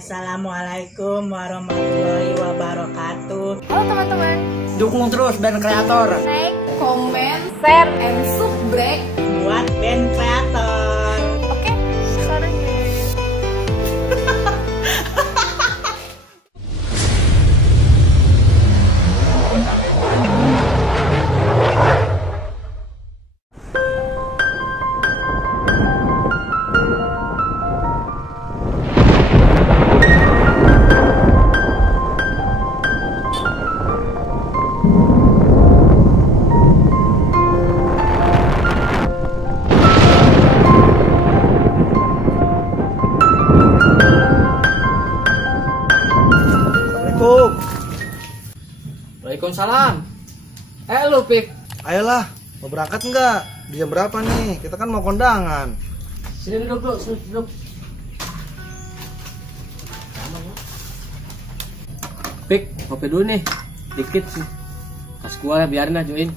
Assalamualaikum warahmatullahi wabarakatuh. Halo teman-teman, Dukung terus band kreator. like, comment, share, and subscribe Buat band kreator. Oke, sorry. Assalamualaikum. Waalaikumsalam. Lu Pik, Ayolah, mau berangkat nggak? Di jam berapa nih? Kita kan mau kondangan. sini duduk. Pik, kopi dulu nih, dikit sih. Kas gua biarin lah join.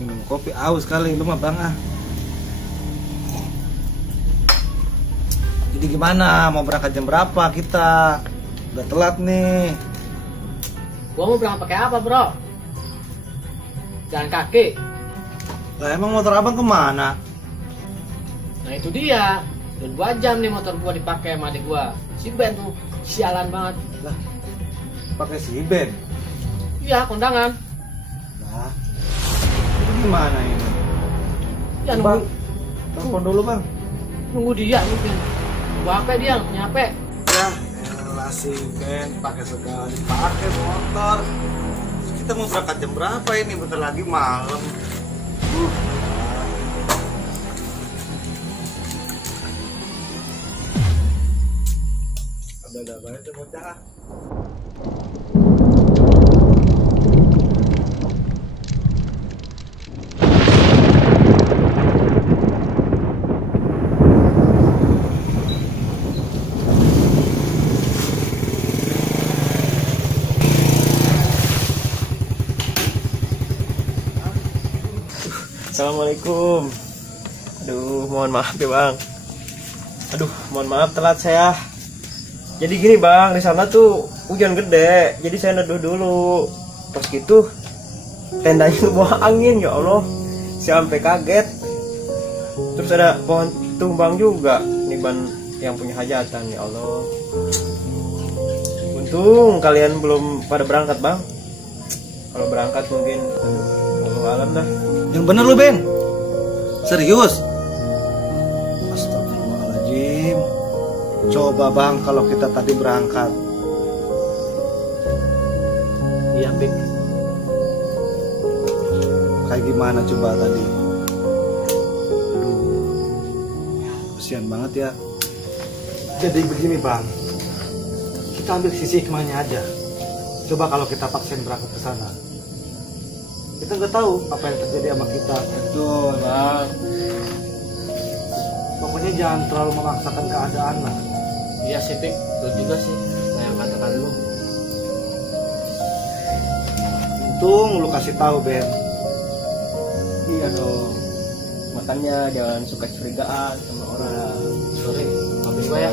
Minum kopi aus kali itu mah bang ah. Jadi gimana? Mau berangkat jam berapa kita? Udah telat nih. Gua mau berangkat pakai apa, bro? Jalan kaki. Lah emang motor abang kemana? Nah itu dia. Udah 2 jam nih motor gua dipakai sama adik gua. Si Ben tuh sialan banget. Lah, pakai si Ben. Iya, kondangan. Nah, itu gimana ini? Ya Bang, nunggu, telepon dulu bang. nunggu dia mungkin. Gua apa dia nyampe. Ya, elah si Ben pakai segala dipakai motor. Kita mau berangkat jam berapa ini? Bentar lagi malam. Ada banyak tuh bocah. Assalamualaikum. Aduh, mohon maaf ya bang. Aduh, mohon maaf telat saya. Jadi gini bang, di sana tuh hujan gede, jadi saya neduh dulu. Pas gitu, tendanya ke bawah angin ya Allah. Saya sampai kaget. Terus ada pohon tumbang juga, nih ban yang punya hajatan ya Allah. Untung kalian belum pada berangkat bang. Kalau berangkat mungkin, wallahu alam dah. Yang bener lu Ben. Serius? Astagfirullahaladzim. Coba bang kalau kita tadi berangkat. Iya, Pik. Kayak gimana coba tadi? Aduh, kasihan banget ya. Jadi begini bang, kita ambil sisi hikmahnya aja. Coba kalau kita paksain berangkat ke sana, kita nggak tahu apa yang terjadi sama kita. Betul bang. Pokoknya jangan terlalu memaksakan keadaan lah. Iya sih, Pik. Betul juga sih. Saya katakan lu. Untung lu kasih tahu Ben. Iya dong. Makanya jangan suka curigaan sama orang. Sorry, habis gua ya.